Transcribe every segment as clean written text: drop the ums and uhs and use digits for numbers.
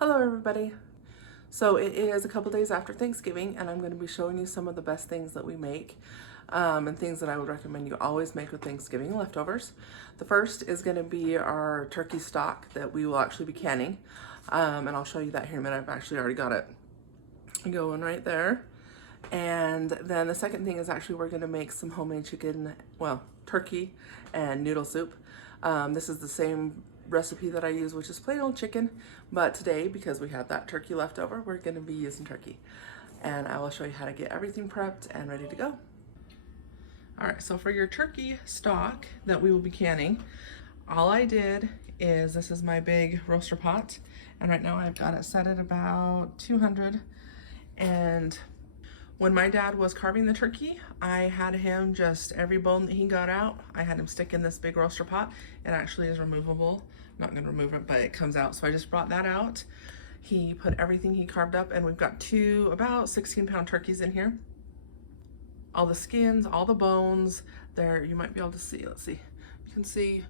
Hello everybody. So it is a couple days after Thanksgiving and I'm going to be showing you some of the best things that we make and things that I would recommend you always make with Thanksgiving leftovers. The first is going to be our turkey stock that we will actually be canning, and I'll show you that here in a minute. I've actually already got it going right there. And then the second thing is actually we're going to make some homemade turkey and noodle soup. This is the same recipe that I use, which is plain old chicken, but today, because we had that turkey left over, we're going to be using turkey. And I will show you how to get everything prepped and ready to go. All right, so for your turkey stock that we will be canning, all I did is, this is my big roaster pot, and right now I've got it set at about 200. And when my dad was carving the turkey, I had him just, every bone that he got out, I had him stick in this big roaster pot. It actually is removable. I'm not gonna remove it, but it comes out. So I just brought that out. He put everything he carved up, and we've got two about 16-pound turkeys in here. All the skins, all the bones, there, you might be able to see, let's see. You can see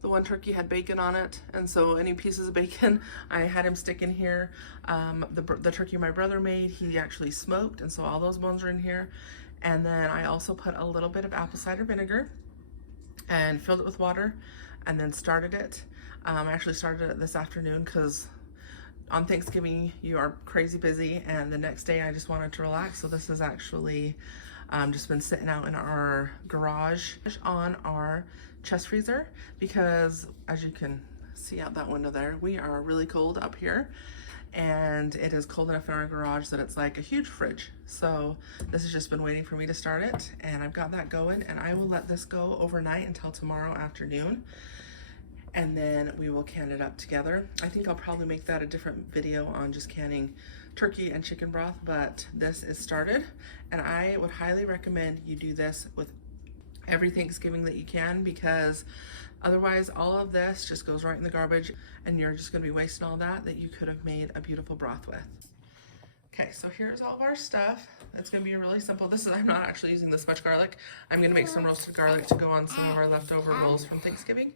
the one turkey had bacon on it, and so any pieces of bacon, I had him stick in here. The turkey my brother made, he actually smoked, and so all those bones are in here. And then I also put a little bit of apple cider vinegar and filled it with water, and then started it. I actually started it this afternoon because on Thanksgiving you are crazy busy, and the next day I just wanted to relax. So this is actually just been sitting out in our garage on our chest freezer, because as you can see out that window there, we are really cold up here, and it is cold enough in our garage that it's like a huge fridge. So this has just been waiting for me to start it, and I've got that going, and I will let this go overnight until tomorrow afternoon, and then we will can it up together. I think I'll probably make that a different video on just canning turkey and chicken broth, but this is started, and I would highly recommend you do this with every Thanksgiving that you can, because otherwise all of this just goes right in the garbage, and you're just going to be wasting all that you could have made a beautiful broth with. Okay, so here's all of our stuff. It's going to be really simple. I'm not actually using this much garlic. I'm going to make some roasted garlic to go on some of our leftover rolls from Thanksgiving,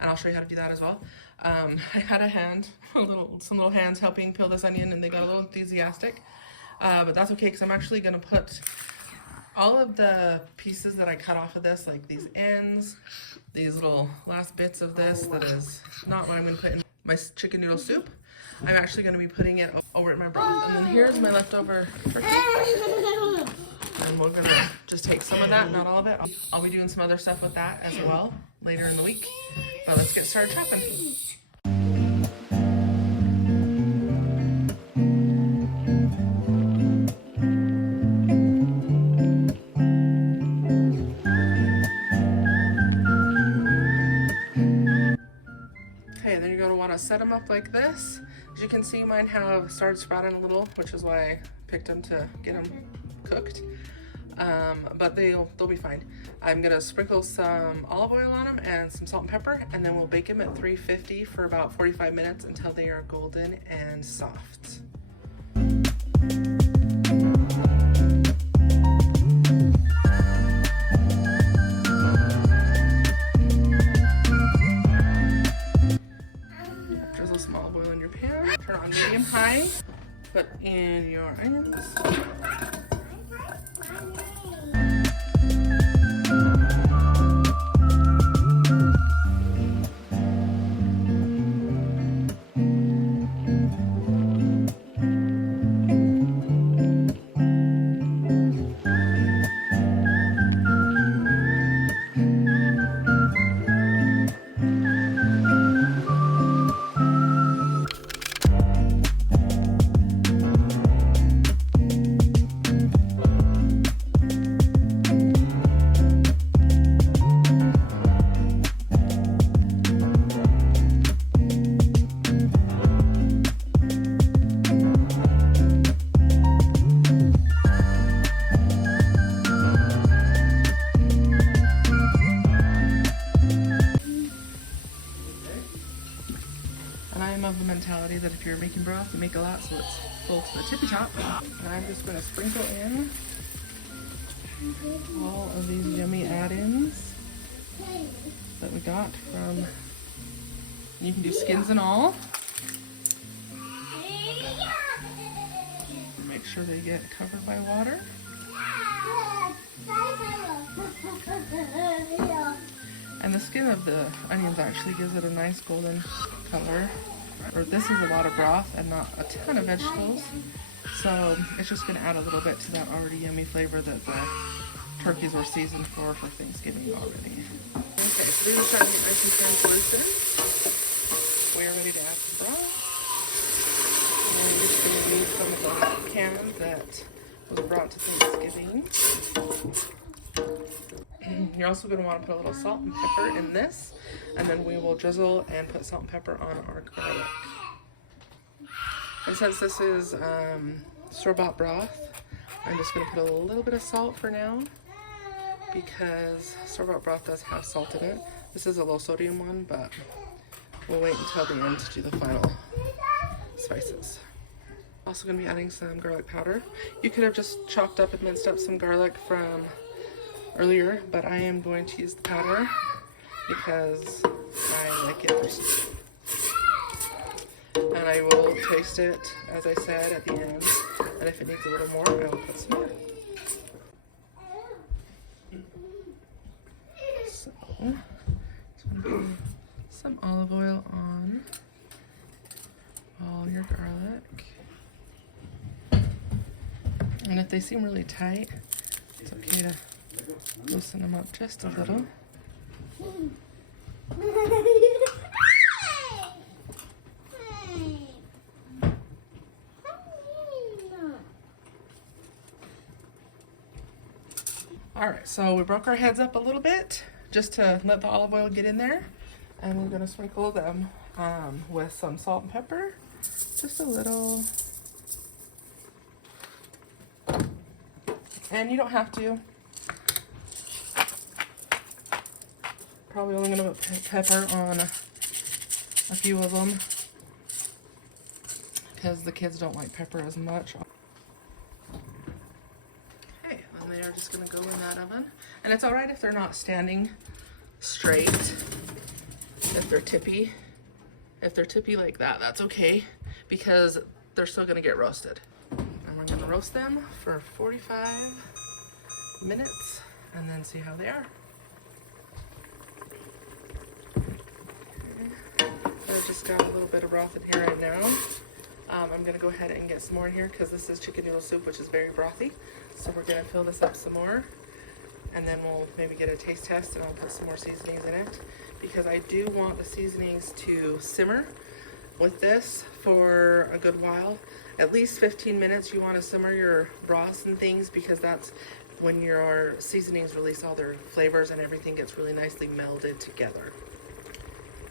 and I'll show you how to do that as well. I had some little hands helping peel this onion, and they got a little enthusiastic, but that's okay, because I'm actually going to put all of the pieces that I cut off of this, like these ends, these little last bits of this, that is not what I'm going to put in my chicken noodle soup. I'm actually going to be putting it over in my broth. And then here's my leftover turkey. And we're going to just take some of that, not all of it. I'll be doing some other stuff with that as well later in the week. But let's get started chopping. Then you're going to want to set them up like this. As you can see, mine have started sprouting a little, which is why I picked them to get them cooked. But they'll be fine. I'm going to sprinkle some olive oil on them and some salt and pepper, and then we'll bake them at 350 for about 45 minutes until they are golden and soft. Turn on medium high, put in your onions. Of the mentality that if you're making broth, you make a lot so it's full to the tippy top. And I'm just going to sprinkle in all of these yummy add-ins that we got from, you can do skins and all. sure they get covered by water. And the skin of the onions actually gives it a nice golden color. Or this is a lot of broth and not a ton of vegetables. So it's just gonna add a little bit to that already yummy flavor that the turkeys were seasoned for Thanksgiving already. Okay, so these are starting to get nice and translucent. We're ready to add some broth. And we're just gonna use some of the cans that was brought to Thanksgiving. You're also going to want to put a little salt and pepper in this, and then we will drizzle and put salt and pepper on our garlic. And since this is store-bought broth, I'm just going to put a little bit of salt for now, because store-bought broth does have salt in it. This is a low sodium one, but we'll wait until the end to do the final spices. Also going to be adding some garlic powder. You could have just chopped up and minced up some garlic from earlier, but I am going to use the powder because I like it roasted. And I will taste it, as I said, at the end. And if it needs a little more, I will put some more. So, just going to put some olive oil on all your garlic. And if they seem really tight, it's okay to loosen them up just a little. Alright, so we broke our heads up a little bit just to let the olive oil get in there. And we're going to sprinkle them with some salt and pepper. Just a little. And you don't have to. Probably only going to put pepper on a few of them because the kids don't like pepper as much. Okay, and they are just going to go in that oven. And it's alright if they're not standing straight, if they're tippy. If they're tippy like that, that's okay because they're still going to get roasted. And we're going to roast them for 45 minutes and then see how they are. I've just got a little bit of broth in here right now. I'm going to go ahead and get some more in here because this is chicken noodle soup, which is very brothy. So we're going to fill this up some more. And then we'll maybe get a taste test and I'll put some more seasonings in it. Because I do want the seasonings to simmer with this for a good while. At least 15 minutes you want to simmer your broths and things because that's when your seasonings release all their flavors and everything gets really nicely melded together.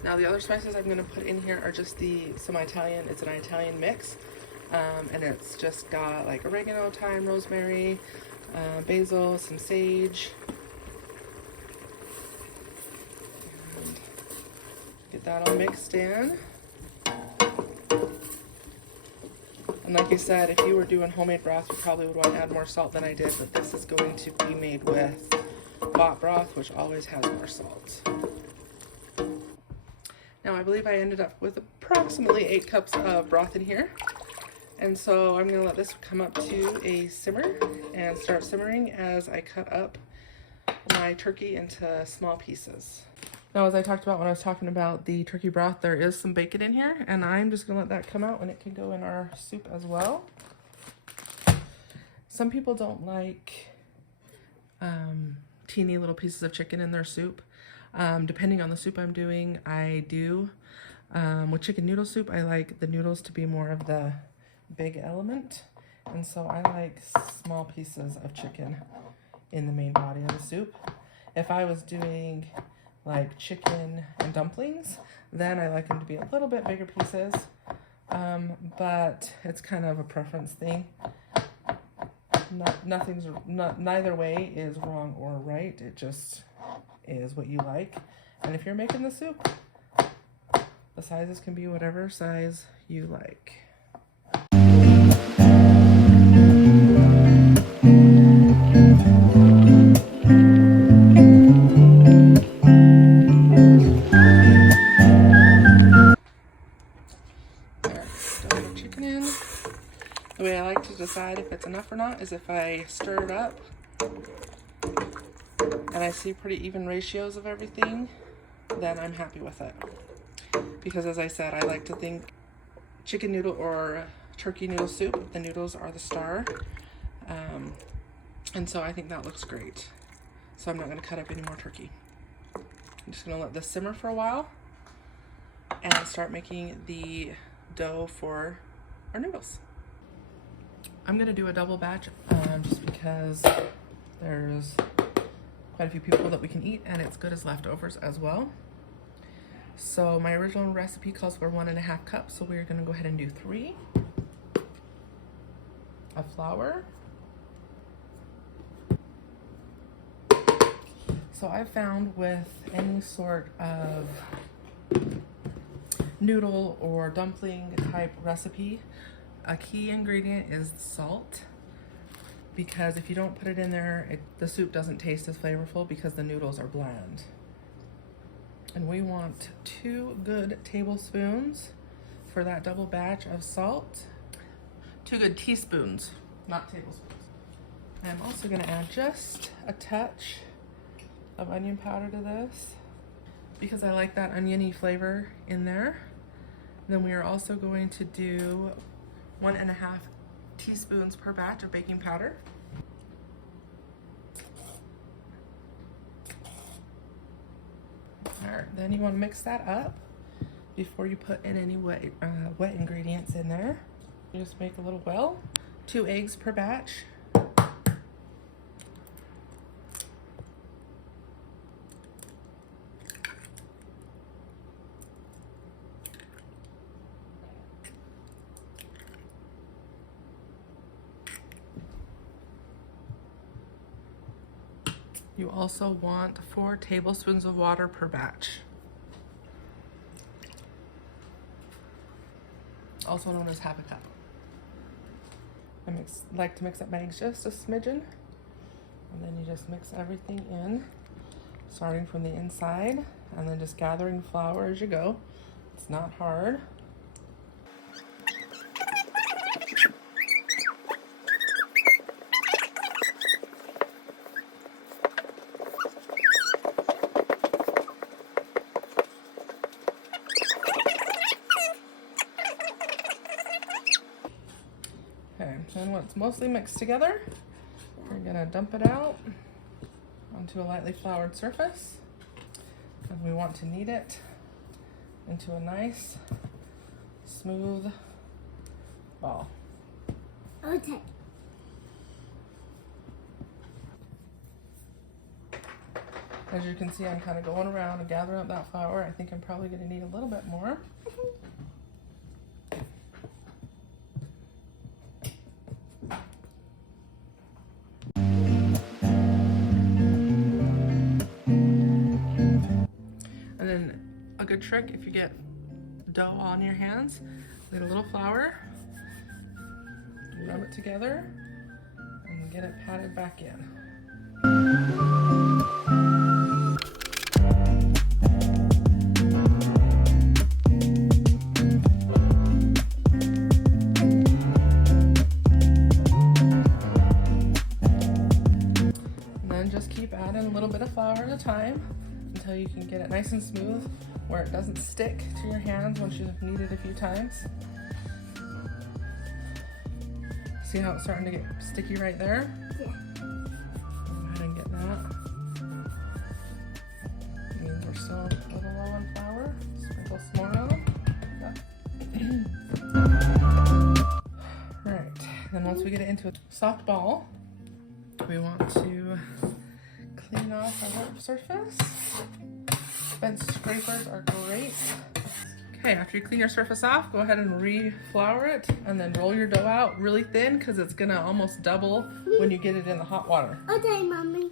Now the other spices I'm going to put in here are just it's an Italian mix. And it's just got like oregano, thyme, rosemary, basil, some sage. And get that all mixed in. And like you said, if you were doing homemade broth, you probably would want to add more salt than I did, but this is going to be made with bought broth, which always has more salt. Now I believe I ended up with approximately 8 cups of broth in here. And so I'm going to let this come up to a simmer and start simmering as I cut up my turkey into small pieces. Now, as I talked about when I was talking about the turkey broth, there is some bacon in here, and I'm just going to let that come out and it can go in our soup as well. Some people don't like teeny little pieces of chicken in their soup. Depending on the soup I'm doing, I do. With chicken noodle soup, I like the noodles to be more of the big element, and so I like small pieces of chicken in the main body of the soup. If I was doing like chicken and dumplings, then I like them to be a little bit bigger pieces, but it's kind of a preference thing. Neither way is wrong or right. It just is what you like. And if you're making the soup, the sizes can be whatever size you like. decide if it's enough or not is if I stir it up and I see pretty even ratios of everything, then I'm happy with it. Because as I said, I like to think chicken noodle or turkey noodle soup, the noodles are the star. And so I think that looks great. So I'm not gonna cut up any more turkey. I'm just gonna let this simmer for a while and start making the dough for our noodles. I'm gonna do a double batch just because there's quite a few people that we can eat and it's good as leftovers as well. So my original recipe calls for 1.5 cups, so we're gonna go ahead and do 3 of flour. So I've found with any sort of noodle or dumpling type recipe, a key ingredient is salt, because if you don't put it in there, the soup doesn't taste as flavorful because the noodles are bland. And we want 2 good tablespoons for that double batch of salt. 2 good teaspoons, not tablespoons. I'm also gonna add just a touch of onion powder to this because I like that oniony flavor in there. Then we are also going to do 1.5 teaspoons per batch of baking powder. All right, then you want to mix that up before you put in any wet ingredients in there. You just make a little well. 2 eggs per batch. You also want 4 tablespoons of water per batch. Also known as half a cup. I like to mix up my eggs just a smidgen. And then you just mix everything in, starting from the inside, and then just gathering flour as you go. It's not hard. Okay, then when it's mostly mixed together, we're gonna dump it out onto a lightly floured surface. And we want to knead it into a nice, smooth ball. Okay. As you can see, I'm kind of going around and gathering up that flour. I think I'm probably gonna need a little bit more. And then a good trick, if you get dough on your hands, get a little flour, rub it together, and get it patted back in. And then just keep adding a little bit of flour at a time until you can get it nice and smooth where it doesn't stick to your hands once you've kneaded a few times. See how it's starting to get sticky right there? Yeah. Go ahead and get that. It means we're still a little low on flour. Sprinkle some more on. Right, then once we get it into a soft ball, we want to clean off our work surface. Bench scrapers are great. Okay, after you clean your surface off, go ahead and re-flour it and then roll your dough out really thin because it's gonna almost double when you get it in the hot water. Okay, Mommy.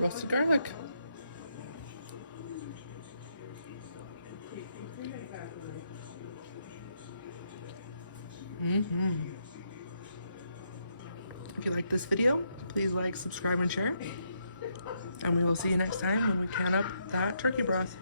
roasted garlic. If you like this video, please like, subscribe, and share. And we will see you next time when we can up that turkey broth.